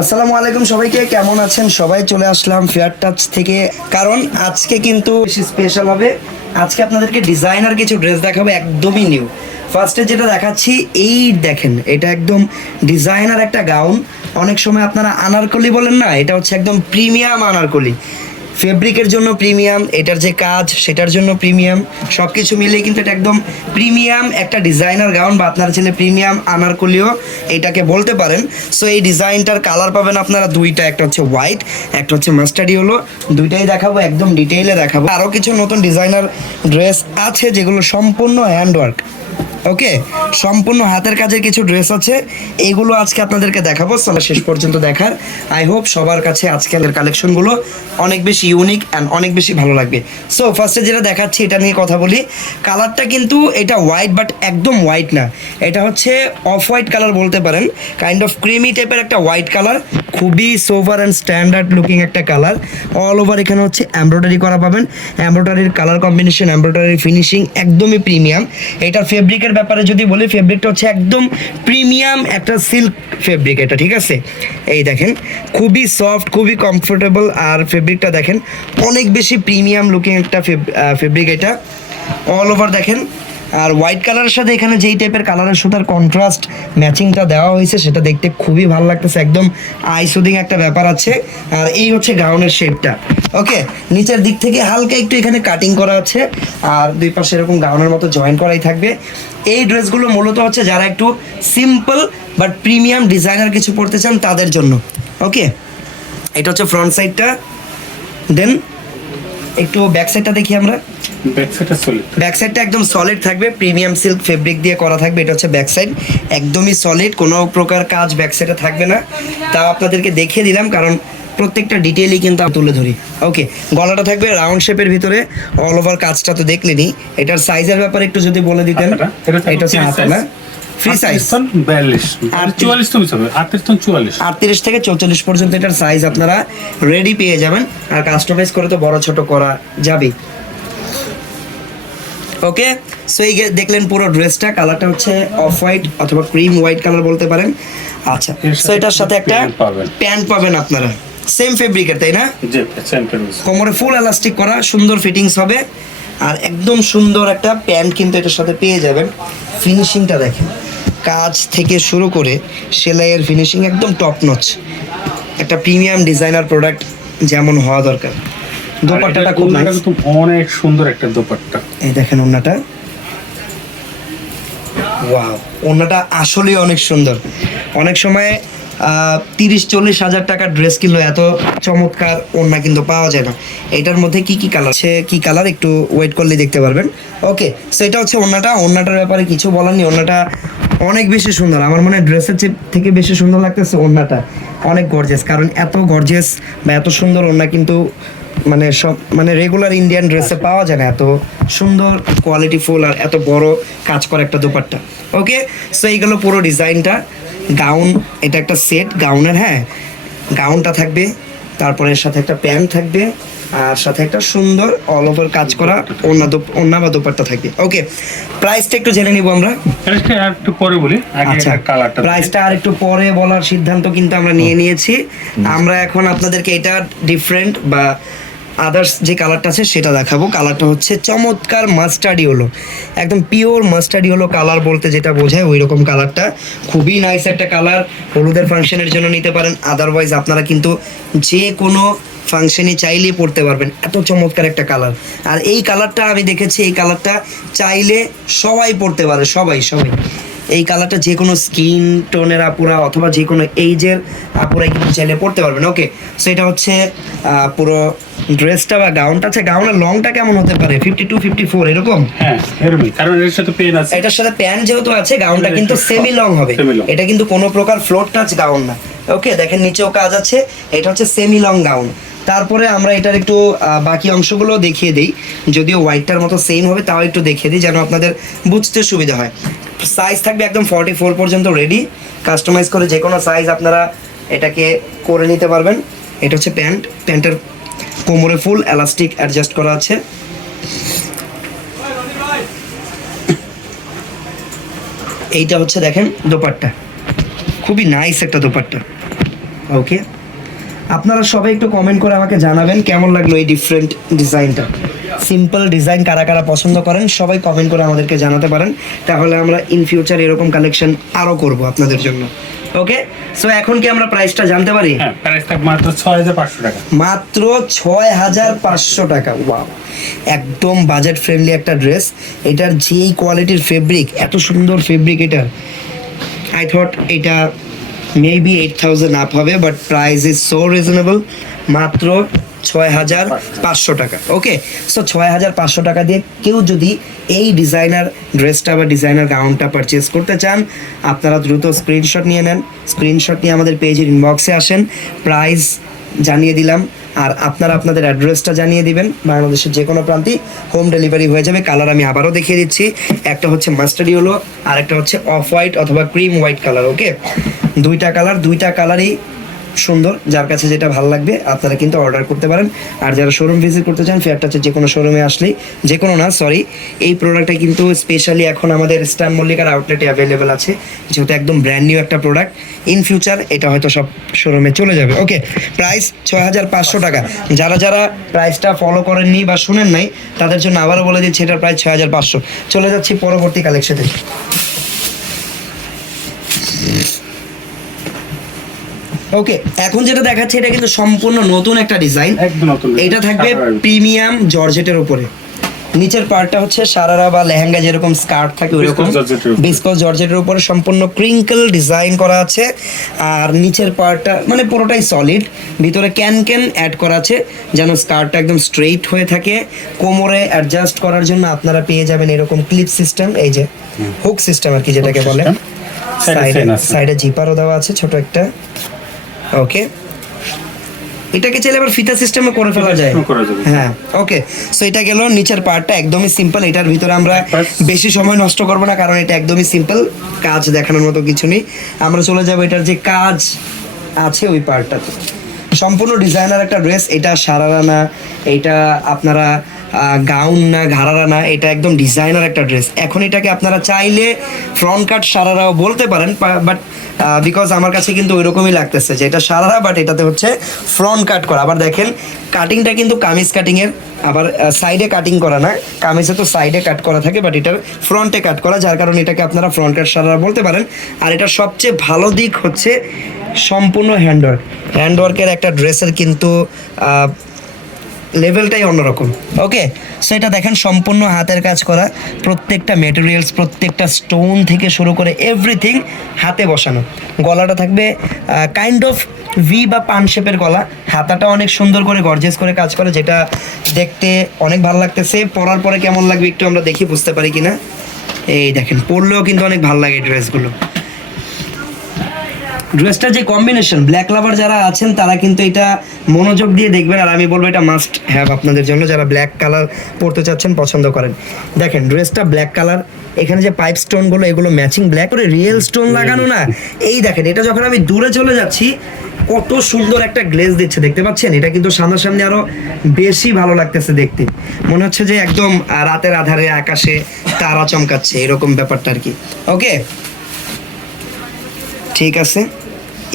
আসসালামু আলাইকুম সবাইকে, কেমন আছেন? সবাই চলে আসলাম ফেয়ার টাচ থেকে। কারণ আজকে কিন্তু স্পেশাল হবে। আজকে আপনাদেরকে ডিজাইনার কিছু ড্রেস দেখাবো, একদমই নিউ ফার্স্টে যেটা দেখাচ্ছি, এই দেখেন, এটা একদম ডিজাইনার একটা গাউন অনেক সময় আপনারা আনারকলি বলেন না, এটা হচ্ছে একদম প্রিমিয়াম আনারকলি। ফেব্রিকের জন্য প্রিমিয়াম এটার যে কাজ, সেটার জন্য প্রিমিয়াম সব কিছু মিলে কিন্তু এটা একদম প্রিমিয়াম একটা ডিজাইনার গাউন বা আপনারা ছেলে প্রিমিয়াম আনারকলিও এটাকে বলতে পারেন। সো এই ডিজাইনটার কালার পাবেন আপনারা দুইটা, একটা হচ্ছে হোয়াইট একটা হচ্ছে মাস্টার্ডি হলো দুইটাই দেখাবো, একদম ডিটেইলে দেখাবো। আরও কিছু নতুন ডিজাইনার ড্রেস আছে যেগুলো সম্পূর্ণ হ্যান্ডওয়ার্ক ওকে সম্পূর্ণ হাতের কাজের কিছু ড্রেস আছে। এগুলো আজকে আপনাদেরকে দেখাবো, চলো শেষ পর্যন্ত দেখার। আই হোপ সবার কাছে আজকের কালেকশনগুলো অনেক বেশি ইউনিক অ্যান্ড অনেক বেশি ভালো লাগবে। সো ফার্স্টে যেটা দেখাচ্ছি, এটা নিয়ে কথা বলি। কালারটা কিন্তু এটা হোয়াইট বাট একদম হোয়াইট না। এটা হচ্ছে অফ হোয়াইট কালার বলতে পারেন। কাইন্ড অফ ক্রিমি টাইপের একটা হোয়াইট কালার খুবই সোভার অ্যান্ড স্ট্যান্ডার্ড লুকিং একটা কালার অল ওভার এখানে হচ্ছে এমব্রয়ডারি করা পাবেন। এমব্রয়ডারির কালার কম্বিনেশন এমব্রয়ডারির ফিনিশিং একদমই প্রিমিয়াম এটার ফেব্রিকের ব্যাপারে যদি বলি ফেব্রিকটা হচ্ছে একদম প্রিমিয়াম একটা সিল্ক ফেব্রিক এটা, ঠিক আছে? এই দেখেন, খুবই সফট খুবই কমফোর্টেবল আর ফেব্রিকটা দেখেন, অনেক বেশি প্রিমিয়াম লুকিং একটা ফেব্রিক এটা। অল ওভার দেখেন আর হোয়াইট কালারের সাথে এখানে যেই টাইপের কালারের সুতার কন্ট্রাস্ট ম্যাচিংটা দেওয়া হয়েছে, সেটা দেখতে খুবই ভালো লাগতেছে। একদম আই সুদিং একটা ব্যাপার আছে। আর এই হচ্ছে গাউনের শেপটা ওকে নিচের দিক থেকে হালকা একটু এখানে কাটিং করা আছে। আর দুই পাশে এরকম গাউনের মতো জয়েন করাই থাকবে। এই ড্রেসগুলো মূলত হচ্ছে যারা একটু সিম্পল বাট প্রিমিয়াম ডিজাইনার কিছু পড়তে চান, তাদের জন্য। ওকে এটা হচ্ছে ফ্রন্ট সাইডটা দেন একটু ব্যাক সাইডটা দেখি আমরা। ব্যাক সাইডটা সলিড ব্যাক সাইডটা একদম সলিড থাকবে প্রিমিয়াম সিল্ক ফেব্রিক দিয়ে করা থাকবে এটা হচ্ছে ব্যাক সাইড একদমই সলিড কোনো প্রকার কাজ ব্যাক সাইডে থাকবে না। তাও আপনাদেরকে দেখিয়ে দিলাম কারণ প্রত্যেকটা ডিটেইলই কিন্তু তুলে ধরি। ওকে গলাটা থাকবে রাউন্ড শেপের ভিতরে। অল ওভার কাজটা তো দেখলেনি। এটার সাইজের ব্যাপারে একটু যদি বলে দিতেন। এটা এটা হচ্ছে হচ্ছে হাতা না? ফ্রি সাইজ বিয়াল্লিশ। চুয়াল্লিশ তো হবে আটত্রিশ তো চুয়াল্লিশ। আটত্রিশ থেকে চৌচল্লিশ পর্যন্ত এটার সাইজ আপনারা রেডি পেয়ে যাবেন আর কাস্টমাইজ করে তো বড় ছোট করা ওকে সো এই দেখলেন পুরো ড্রেসটা কালারটা হচ্ছে অফ হোয়াইট অথবা ক্রিম হোয়াইট কালার বলতে পারেন। আচ্ছা সো এটার সাথে একটা। প্যান্ট পাবেন। আপনারা। সেম ফেব্রিকের তাই না? কোমরে ফুল এলাস্টিক করা সুন্দর ফিটিংস হবে। আর একদম সুন্দর একটা প্যান্ট কিন্তু এটার সাথে পেয়ে যাবেন। ফিনিশিংটা দেখেন। কাজ থেকে শুরু করে সেলাইয়ের ফিনিশিং একদম টপ নচ একটা প্রিমিয়াম ডিজাইনার প্রোডাক্ট যেমন হওয়া দরকার। দোপাট্টাটা খুব। কিন্তু অনেক সুন্দর একটা দোপাট্টা। এই দেখেন ওন্নাটা। ওয়াও ওন্নাটা আসলেই অনেক সুন্দর। অনেক সময় তিরিশ চল্লিশ হাজার টাকার ড্রেস কিনলো এত চমৎকার ওন্না কিন্তু পাওয়া যায় না। এটার মধ্যে কি কি কালার আছে কি কালার একটু ওয়েট করলে দেখতে পারবেন। ওকে সো এটা হচ্ছে ওন্নাটা। ওন্নাটার ব্যাপারে কিছু বলার নেই। ওন্নাটা অনেক বেশি সুন্দর। আমার মনে হয় ড্রেসের থেকে বেশি সুন্দর লাগতেছে ওন্নাটা অনেক গর্জেস কারণ এত গর্জেস বা এত সুন্দর ওন্না কিন্তু মানে সব মানে রেগুলার ইন্ডিয়ান ড্রেসে পাওয়া যায় না। এত সুন্দর কোয়ালিটি ফুল আর এত বড় কাজ করা একটা দোপাট্টা। ওকে সো এই এইগুলো পুরো ডিজাইনটা গাউন এটা একটা সেট গাউনের হ্যাঁ? গাউনটা থাকবে তারপরে এর সাথে একটা প্যান্ট থাকবে আর সাথে একটা সুন্দর অল ওভার কাজ করা ওন্না ওনা ওন্না বা দোপাট্টা থাকবে। ওকে প্রাইসটা একটু জেনে নিব আমরা। প্রাইসটা একটু পরে বলি আচ্ছা কালারটা প্রাইসটা আর একটু পরে বলার সিদ্ধান্ত কিন্তু আমরা নিয়ে নিয়েছি। আমরা এখন আপনাদেরকে এটা ডিফারেন্ট বা আদার্স যে কালারটা আছে সেটা দেখাবো। কালারটা হচ্ছে চমৎকার মাস্টার্ডি হলো একদম পিওর মাস্টার্ডি হলো কালার বলতে যেটা বোঝায় ওই রকম কালারটা খুবই নাইস একটা কালার হলুদের ফাংশনের জন্য নিতে পারেন। আদারওয়াইজ আপনারা কিন্তু যে কোনো ফাংশনে চাইলেই পড়তে পারবেন। এত চমৎকার একটা কালার আর এই কালারটা আমি দেখেছি, এই কালারটা চাইলে সবাই পড়তে পারে, সবাই সবাই। এই কালারটা যে কোনো স্কিন টোনের আপুরা অথবা যে কোনো এইজের আপুরাই কিন্তু চাইলে পড়তে পারবেন। ওকে সো এটা হচ্ছে পুরো ড্রেসটা বা গাউনটা আছে গাউনের লংটা কেমন হতে পারে? ফিফটি টু ফিফটি ফোর এরকম? হ্যাঁ এরকমই। কারণ এর সাথে পেন আছে। এটার সাথে প্যান্ট যেহেতু আছে গাউনটা কিন্তু সেমি লং হবে। এটা কিন্তু কোনো প্রকার ফ্লোর টাচ গাউন না। ওকে দেখেন নিচেও কাজ আছে। এটা হচ্ছে সেমি লং গাউন তারপরে আমরা এটার একটু বাকি অংশগুলো দেখিয়ে দিই। যদিও হোয়াইটটার মতো সেম হবে তাও একটু দেখিয়ে দিই যেন আপনাদের বুঝতে সুবিধা হয়। সাইজ থাকবে একদম ফর্টি ফোর পর্যন্ত রেডি কাস্টমাইজ করে যে কোনো সাইজ আপনারা এটাকে করে নিতে পারবেন। এটা হচ্ছে প্যান্ট প্যান্টের কোমরে ফুল এলাস্টিক অ্যাডজাস্ট করা আছে। এইটা হচ্ছে দেখেন দোপাট্টা। খুবই নাইস একটা দোপাট্টা। ওকে আপনারা সবাই একটু কমেন্ট করে আমাকে জানাবেন কেমন লাগল এই ডিফারেন্ট ডিজাইনটা সিম্পল ডিজাইন কারা কারা পছন্দ করেন সবাই কমেন্ট করে আমাদেরকে জানাতে পারেন। তাহলে আমরা ইন ফিউচার এরকম কালেকশন আরও করব আপনাদের জন্য। ওকে সো এখন কি আমরা প্রাইসটা জানতে পারি? হ্যাঁ মাত্র ছয় হাজার পাঁচশো টাকা। মাত্র ছয় হাজার পাঁচশো টাকা ওয়াও একদম বাজেট ফ্রেন্ডলি একটা ড্রেস এটার যেই কোয়ালিটির ফেব্রিক এত সুন্দর ফেব্রিক এটার। আই থট এটা মেবি এইট থাউজেন্ড আপ হবে but price is so reasonable মাত্র ছয় হাজার পাঁচশো টাকা। ওকে সো ছয় হাজার পাঁচশো টাকা দিয়ে কেউ যদি এই ডিজাইনার ড্রেসটা বা ডিজাইনার গাউনটা পারচেস করতে চান, আপনারা দ্রুত স্ক্রিনশট নিয়ে নেন। স্ক্রিনশট নিয়ে আমাদের পেজের ইনবক্সে আসেন। প্রাইস জানিয়ে দিলাম। আর আপনারা আপনাদের অ্যাড্রেসটা জানিয়ে দিবেন। বাংলাদেশের যে কোনো প্রান্তেই হোম ডেলিভারি হয়ে যাবে। কালার আমি আবারও দেখিয়ে দিচ্ছি। একটা হচ্ছে মাস্টার্ড ইয়েলো আর একটা হচ্ছে অফ হোয়াইট অথবা ক্রিম হোয়াইট কালার ওকে দুইটা কালার দুইটা কালারই সুন্দর, যার কাছে যেটা ভালো লাগবে, আপনারা কিন্তু অর্ডার করতে পারেন। আর যারা শোরুম ভিজিট করতে চান ফেয়ারটা হচ্ছে যে কোনো শোরুমে আসলেই যে কোনো না সরি এই প্রোডাক্টটা কিন্তু স্পেশালি এখন আমাদের স্ট্যাম মল্লিকার আউটলেটে অ্যাভেলেবেল আছে, যেহেতু একদম ব্র্যান্ড নিউ একটা প্রোডাক্ট ইন ফিউচার এটা হয়তো সব শোরুমে চলে যাবে। ওকে প্রাইস ছয় হাজার পাঁচশো টাকা। যারা যারা প্রাইসটা ফলো করেননি বা শুনেন নাই, তাদের জন্য আবারও বলে দিচ্ছি, এটার প্রাইস ছয় হাজার পাঁচশো। চলে যাচ্ছি পরবর্তী কালেকশনে ওকে এখন যেটা দেখাচ্ছে এটা কিন্তু সম্পূর্ণ নতুন একটা ডিজাইন একদম নতুন এটা থাকবে প্রিমিয়াম জর্জেটের উপরে। নিচের পার্টটা হচ্ছে সারারা বা লেহেঙ্গা যেরকম স্কার্ট থাকে georgette বিস্কস জর্জেটের উপরে। সম্পূর্ণ ক্রিঙ্কল ডিজাইন করা আছে। আর নিচের পার্টটা মানে পুরোটাই সলিড ভিতরে ক্যান ক্যান অ্যাড করা আছে যেন স্কার্টটা একদম স্ট্রেইট হয়ে থাকে। কোমরে অ্যাডজাস্ট করার জন্য আপনারা পেয়ে যাবেন এরকম ক্লিপ সিস্টেম এই যে হুক সিস্টেম আর কি যেটাকে বলে। সাইডে সাইডে জিপারও দেওয়া আছে ছোট একটা। ওকে এটাকে চাইলে আবার ফিতা সিস্টেমে করে ফেলা যায়। হ্যাঁ ওকে সো এটা গেল নিচের পার্টটা একদমই সিম্পল এটার ভিতরে আমরা বেশি সময় নষ্ট করব না কারণ এটা একদমই সিম্পল কাজ দেখানোর মতো কিছু নেই। আমরা চলে যাব এটার যে কাজ আছে ওই পার্টটাতে সম্পূর্ণ ডিজাইনার একটা ড্রেস এটা সারারা না এটা আপনারা গাউন না, ঘাড়ারা না, এটা একদম ডিজাইনার একটা ড্রেস এখন এটাকে আপনারা চাইলে ফ্রন্ট কাট সারারাও বলতে পারেন বাট বিকজ আমার কাছে কিন্তু ওই রকমই লাগতেছে যে এটা সারারা বাট এটাতে হচ্ছে ফ্রন্ট কাট করা। আবার দেখেন কাটিংটা কিন্তু কামিজ কাটিংয়ের আবার সাইডে কাটিং করা না। কামিজে তো সাইডে কাট করা থাকে বাট এটার ফ্রন্টে কাট করা, যার কারণে এটাকে আপনারা ফ্রন্ট কাট সারারা বলতে পারেন। আর এটার সবচেয়ে ভালো দিক হচ্ছে সম্পূর্ণ হ্যান্ডওয়ার্ক হ্যান্ডওয়ার্কের একটা ড্রেসের কিন্তু লেভেলটাই অন্যরকম। ওকে সেটা দেখেন সম্পূর্ণ হাতের কাজ করা। প্রত্যেকটা মেটেরিয়ালস প্রত্যেকটা স্টোন থেকে শুরু করে এভরিথিং হাতে বসানো। গলাটা থাকবে কাইন্ড অফ ভি বা পান শেপের গলা। হাতাটা অনেক সুন্দর করে গর্জেস করে কাজ করে, যেটা দেখতে অনেক ভালো লাগতেছে। পরার পরে কেমন লাগবে একটু আমরা দেখি, বুঝতে পারি কিনা। এই দেখেন, পরলেও কিন্তু অনেক ভালো লাগে ড্রেসগুলো ড্রেসটার যে কম্বিনেশন ব্ল্যাক লাভার যারা আছেন, তারা কিন্তু এটা মনোযোগ দিয়ে দেখবেন। আর আমি বলব এটা মাস্ট হ্যাভ আপনাদের জন্য, যারা ব্ল্যাক কালার পরতে চাচ্ছেন, পছন্দ করেন। দেখেন ড্রেসটা ব্ল্যাক কালার এখানে যে পাইপ স্টোনগুলো এগুলো ম্যাচিং ব্ল্যাক করে রিয়েল স্টোন লাগানো না। এই দেখেন, এটা যখন আমি দূরে চলে যাচ্ছি, কত সুন্দর একটা গ্লেজ দিচ্ছে, দেখতে পাচ্ছেন? এটা কিন্তু সামনাসামনি আরও বেশি ভালো লাগতেছে দেখতে। মনে হচ্ছে যে একদম রাতের আধারে আকাশে তারা চমকাচ্ছে, এরকম ব্যাপারটা আর কি। ওকে ঠিক আছে?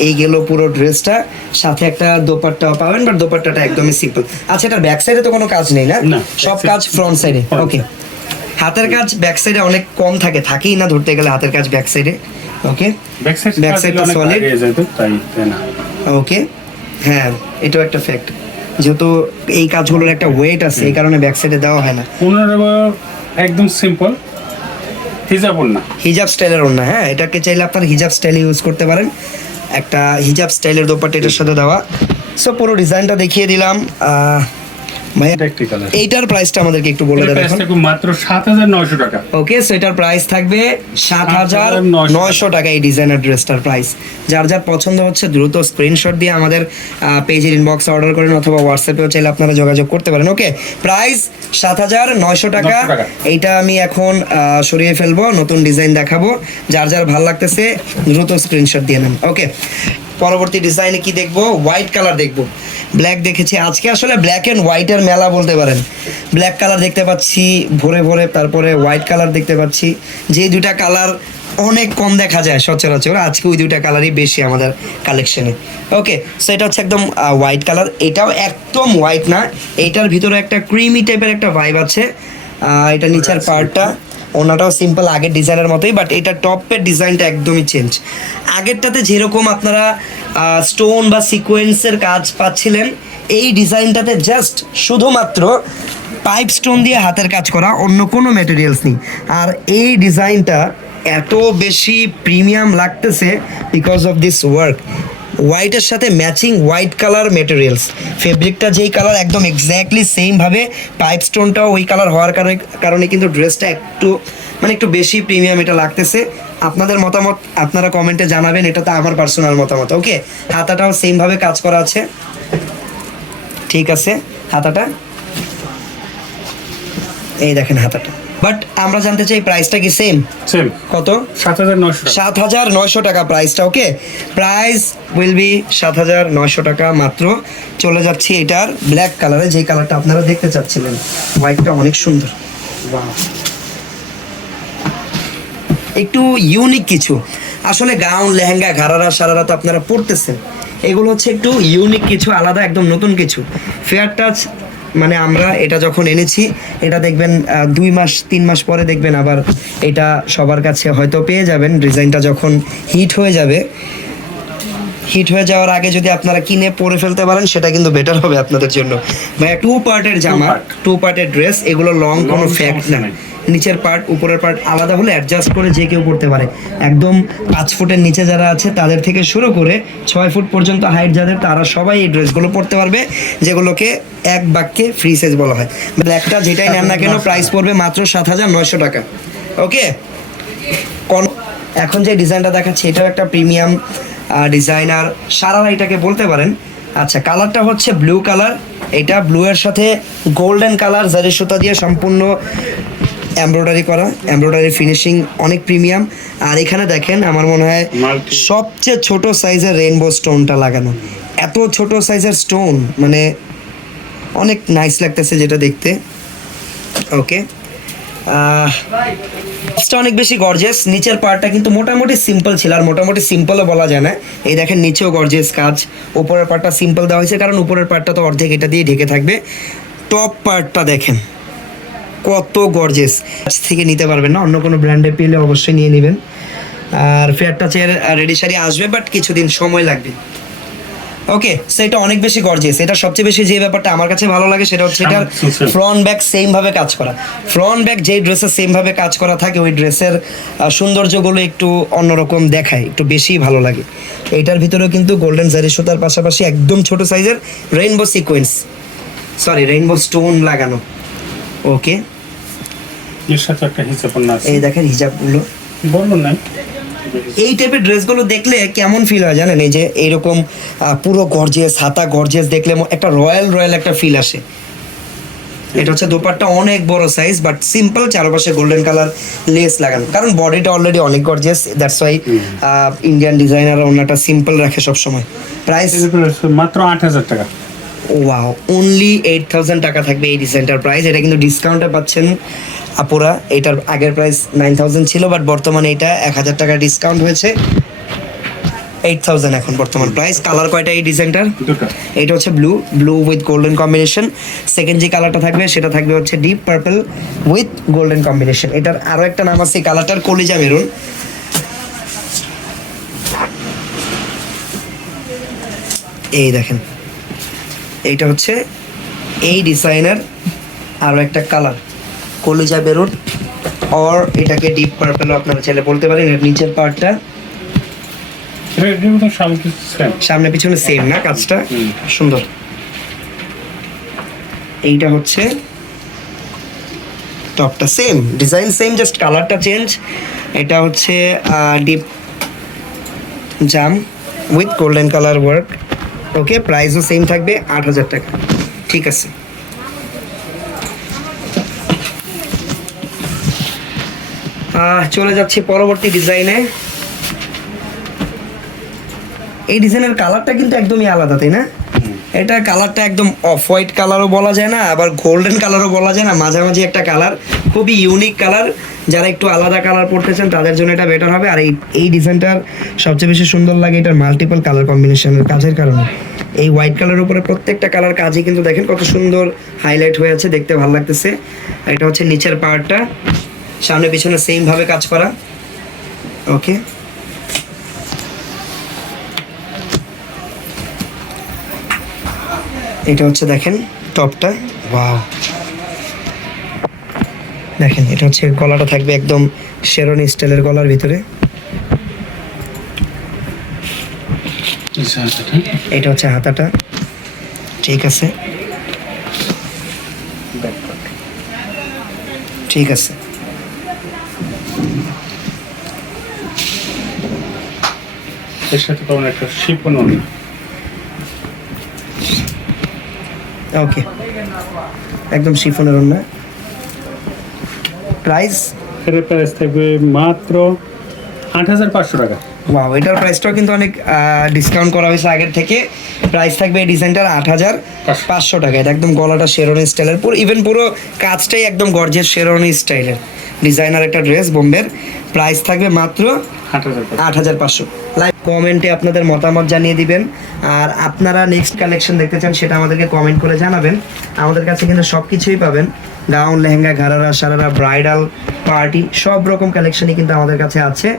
এই গেল পুরো ড্রেসটা সাথে একটা দোপাট্টা পাবেন বাট দোপাট্টাটা একদমই সিম্পল আচ্ছা এটা ব্যাক সাইডে তো কোনো কাজ নেই না? সব কাজ ফ্রন্ট সাইডে ওকে হাতের কাজ ব্যাক সাইডে অনেক কম থাকে থাকেই না ধরতে গেলে হাতের কাজ ব্যাক সাইডে okay back side Back side টা solid? যেত তাই তাই না? ওকে হ্যাঁ এটাও একটা ফ্যাক্ট যেহেতু এই কাজগুলোর একটা ওয়েট আছে এই কারণে ব্যাক সাইডে দেওয়া হয় না। একদম সিম্পল হিজাব না হিজাব স্টাইলের ওড়না হ্যাঁ এটাকে চাইলে আপনার হিজাব স্টাইলে ইউজ করতে পারেন। একটা হিজাব স্টাইলের দোপাট্টা এটার সাথে দেওয়া। সো পুরো ডিজাইনটা দেখিয়ে দিলাম। এটা এইটার প্রাইসটা আমাদেরকে একটু বলে এখন। মাত্র সাত হাজার নয়শো টাকা। ওকে সো এটার প্রাইস থাকবে সাত হাজার 7,900 নয়শো টাকা এই ডিজাইনার ড্রেসটার প্রাইস যার যার পছন্দ হচ্ছে দ্রুত স্ক্রিনশট দিয়ে আমাদের পেজের ইনবক্সে অর্ডার করেন অথবা হোয়াটসঅ্যাপেও চাইলে আপনারা যোগাযোগ করতে পারেন। ওকে প্রাইস সাত হাজার নয়শো টাকা। এইটা আমি এখন সরিয়ে ফেলব নতুন ডিজাইন দেখাবো। যার যার ভালো লাগতেছে দ্রুত স্ক্রিনশট দিয়ে নেন। ওকে পরবর্তী ডিজাইনে কি দেখব? হোয়াইট কালার দেখব। ব্ল্যাক দেখেছি। আজকে আসলে ব্ল্যাক অ্যান্ড হোয়াইটের মেলা বলতে পারেন। ব্ল্যাক কালার দেখতে পাচ্ছি ভোরে ভোরে তারপরে হোয়াইট কালার দেখতে পাচ্ছি। যে দুটা কালার অনেক কম দেখা যায় সচরাচর। আজকে ওই দুইটা কালারই বেশি আমাদের কালেকশনে ওকে সো এটা হচ্ছে একদম হোয়াইট কালার এটাও একদম হোয়াইট না। এইটার ভিতরে একটা ক্রিমি টাইপের একটা ভাইব আছে। এটা নিচের পার্টটা ওনাটাও সিম্পল আগের ডিজাইনের মতোই বাট এটা টপের ডিজাইনটা একদমই চেঞ্জ আগেরটাতে যেরকম আপনারা স্টোন বা সিকোয়েন্সের কাজ পাচ্ছিলেন, এই ডিজাইনটাতে জাস্ট শুধুমাত্র পাইপ স্টোন দিয়ে হাতের কাজ করা, অন্য কোনো ম্যাটেরিয়ালস নেই। আর এই ডিজাইনটা এত বেশি প্রিমিয়াম লাগতেছে বিকজ অফ দিস ওয়ার্ক হোয়াইটের সাথে ম্যাচিং হোয়াইট কালার মেটেরিয়ালস ফেব্রিকটা যেই কালার একদম এক্স্যাক্টলি সেমভাবে পাইপ স্টোনটাও ওই কালার হওয়ার কারণে কারণে কিন্তু ড্রেসটা একটু মানে একটু বেশি প্রিমিয়াম এটা লাগতেছে। আপনাদের মতামত আপনারা কমেন্টে জানাবেন, এটা তো আমার পার্সোনাল মতামত ওকে হাতাটাও সেমভাবে কাজ করা আছে। ঠিক আছে, হাতাটা। এই দেখেন হাতাটা। বাট আমরা জানতে চাই প্রাইসটা কি সেম সেম কত? সাত হাজার নশো সাত হাজার নয়শো টাকা প্রাইসটা ওকে প্রাইস উইল বি সাত হাজার নয়শো টাকা মাত্র। চলে যাচ্ছি এটার ব্ল্যাক কালারে যে কালারটা আপনারা দেখতে চাচ্ছিলেন। হোয়াইটটা অনেক সুন্দর। একটু ইউনিক কিছু। আসলে গাউন লেহেঙ্গা ঘাড়ারা সারারা তো আপনারা পড়তেছেন এগুলো হচ্ছে একটু ইউনিক কিছু আলাদা একদম নতুন কিছু। ফেয়ার টাচ মানে আমরা এটা যখন এনেছি এটা দেখবেন দুই মাস তিন মাস পরে দেখবেন আবার এটা সবার কাছে হয়তো পেয়ে যাবেন। ডিজাইনটা যখন হিট হয়ে যাবে হিট হয়ে যাওয়ার আগে যদি আপনারা কিনে পরে ফেলতে পারেন সেটা কিন্তু বেটার হবে আপনাদের জন্য। ভাইয়া টু পার্টের জামা টু পার্টের ড্রেস এগুলো লং কোনো ফ্যাক্ট না। নিচের পার্ট উপরের পার্ট আলাদা হলে অ্যাডজাস্ট করে যে কেউ করতে পারে। একদম পাঁচ ফুটের নিচে যারা আছে, তাদের থেকে শুরু করে ছয় ফুট পর্যন্ত হাইট যাদের, তারা সবাই এই ড্রেসগুলো পরতে পারবে, যেগুলোকে এক বাক্যে ফ্রি সাইজ বলা হয়। ব্ল্যাকটা যেটাই নেন না কেন প্রাইস পড়বে মাত্র সাত হাজার নয়শো টাকা। ওকে কোন- এখন যে ডিজাইনটা দেখাচ্ছি, এটাও একটা প্রিমিয়াম ডিজাইনার সারারা এটাকে বলতে পারেন। আচ্ছা কালারটা হচ্ছে ব্লু কালার এটা ব্লু এর সাথে গোল্ডেন কালার জারি সুতা দিয়ে সম্পূর্ণ এমব্রয়ডারি করা এমব্রয়ডারি ফিনিশিং অনেক প্রিমিয়াম আর এখানে দেখেন আমার মনে হয় সবচেয়ে ছোট সাইজের রেইনবো স্টোনটা লাগানো। এত ছোট সাইজের স্টোন মানে অনেক নাইস লাগতেছে যেটা দেখতে। ওকে অনেক বেশি গর্জেস নিচের পার্টটা কিন্তু মোটামুটি সিম্পল ছিল আর মোটামুটি সিম্পলও বলা যায় না। এই দেখেন নিচেও গর্জেস কাজ। উপরের পার্টটা সিম্পল দেওয়া হয়েছে কারণ উপরের পার্টটা তো অর্ধেক এটা দিয়ে ঢেকে থাকবে। টপ পার্টটা দেখেন। কত গর্জেস থেকে নিতে পারবেন না অন্য কোনো ব্র্যান্ডে পেলে অবশ্যই নিয়ে নেবেন। আর ফেয়ার টাচের রেডি শাড়ি আসবে বাট কিছুদিন সময় লাগবে। ওকে সেটা অনেক বেশি গর্জিয়াস এটা সবচেয়ে বেশি যে ব্যাপারটা আমার কাছে ভালো লাগে সেটা হচ্ছে এটার. ফ্রন্ট ব্যাক সেম ভাবে কাজ করা। ফ্রন্ট ব্যাক যেই ড্রেসের সেম ভাবে কাজ করা থাকে ওই ড্রেসের সৌন্দর্যগুলো একটু অন্যরকম দেখায় একটু বেশি ভালো লাগে। এটার ভিতরেও কিন্তু গোল্ডেন জারি সুতার পাশাপাশি একদম ছোট সাইজের rainbow sequence sorry rainbow stone লাগানো। ওকে। এর সাথে একটা হিসাব না আছে। এই দেখেন হিজাবগুলো। বলল না এই টাইপের ড্রেসগুলো দেখলে কেমন ফিল হয় জানেন? এই যে এইরকম পুরো গর্জিয়াস হাতা গর্জিয়াস দেখলে একটা রয়্যাল রয়্যাল একটা ফিল আসে। এটা হচ্ছে দোপাট্টা অনেক বড় সাইজ বাট সিম্পল চারপাশে গোল্ডেন কালার লেস লাগানো। কারণ বডিটা অলরেডি অনেক gorgeous that's why Indian designer ওনাটা সিম্পল রাখে সবসময়। প্রাইস মাত্র আট হাজার টাকা। ওয়াও অনলি এইট থাউজেন্ড টাকা থাকবে এই ডিজাইনটার প্রাইস এটা কিন্তু ডিসকাউন্টে পাচ্ছেন আপুরা। এটার আগের প্রাইস নাইন থাউজেন্ড ছিল বাট বর্তমানে এটা এক হাজার টাকা ডিসকাউন্ট হয়েছে। এইট থাউজেন্ড এখন বর্তমান প্রাইস কালার কয়টা এই ডিজাইনটার এটা হচ্ছে blue blue with golden combination second যে কালারটা থাকবে সেটা থাকবে হচ্ছে deep purple with golden combination এটার আরও একটা নাম আছে কালারটার কলিজা মেরুন। এই দেখেন এইটা হচ্ছে এই ডিজাইনের আরও একটা কালার কলিজা বেরুন অর এটাকে ডিপ পার্পেলও আপনারা চাইলে বলতে পারেন এর নিচের পার্টটা এটা সামনে পিছনে সেম না কাজটা সুন্দর। এইটা হচ্ছে টপটা সেম ডিজাইন সেম জাস্ট কালারটা চেঞ্জ এটা হচ্ছে deep jam with golden colour work okay প্রাইসও সেম থাকবে আট হাজার টাকা। ঠিক আছে। চলে যাচ্ছি পরবর্তী ডিজাইনে এই ডিজাইনের কালারটা কিন্তু একদমই আলাদা তাই না? এটা কালারটা একদম অফ হোয়াইট কালারও বলা যায় না আবার গোল্ডেন কালারও বলা যায় না মাঝামাঝি একটা কালার খুবই ইউনিক কালার যারা একটু আলাদা কালার পড়তে চান তাদের জন্য এটা বেটার হবে। আর এই এই ডিজাইনটার সবচেয়ে বেশি সুন্দর লাগে এটার মাল্টিপল কালার কম্বিনেশনের কাজের কারণে। এই হোয়াইট কালারের উপরে প্রত্যেকটা কালার কাজই কিন্তু দেখেন কত সুন্দর হাইলাইট হয়ে আছে, দেখতে ভালো লাগতেছে। আর এটা হচ্ছে নিচের পার্টটা সামনে পিছনে সেম ভাবে কাজ করা। ওকে এটা হচ্ছে দেখেন টপটা ওয়াও দেখেন, এটা হচ্ছে গলাটা থাকবে একদম শেরনি স্টাইলের গলার ভিতরে। এটা হচ্ছে হাতাটা। ঠিক আছে। ঠিক আছে। এর সাথে পাবেন একটা শিপন ওকে একদম শিফনের ওড়না। প্রাইস এর প্রাইস থাকবে মাত্র আট হাজার পাঁচশো টাকা। ওয়াও এটার প্রাইসটাও কিন্তু অনেক ডিসকাউন্ট করা হয়েছে আগের থেকে। প্রাইস থাকবে এই ডিজাইনটার আট হাজার পাঁচশো। টাকা। এটা একদম গলাটা শেরোনি স্টাইলের পুরো ইভেন পুরো কাজটাই একদম গর্জের শেরোনি স্টাইলের ডিজাইনার একটা ড্রেস বোম্বের। প্রাইস থাকবে মাত্র আট হাজার পাঁচশো। লাইক কমেন্টে আপনাদের মতামত জানিয়ে দিবেন। আর আপনারা নেক্সট কালেকশন দেখতে চান, সেটা আমাদেরকে কমেন্ট করে জানাবেন। আমাদের কাছে কিন্তু সব কিছুই পাবেন। Gown, lehenga gharara sharara bridal party সব রকম কালেকশনই কিন্তু আমাদের কাছে আছে।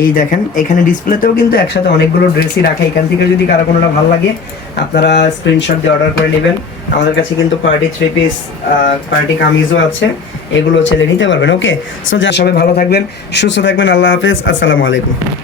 এই দেখেন, এখানে ডিসপ্লেতেও কিন্তু একসাথে অনেকগুলো ড্রেসই রাখে। এখান থেকে যদি কারও কোনোটা ভালো লাগে, আপনারা স্ক্রিনশট দিয়ে অর্ডার করে নেবেন। আমাদের কাছে কিন্তু পার্টি থ্রি পিস পার্টি কামিজও আছে। এগুলো ছেলে নিতে পারবেন। ওকে সো যা সবাই ভালো থাকবেন, সুস্থ থাকবেন। আল্লাহ হাফেজ। আসসালামু আলাইকুম।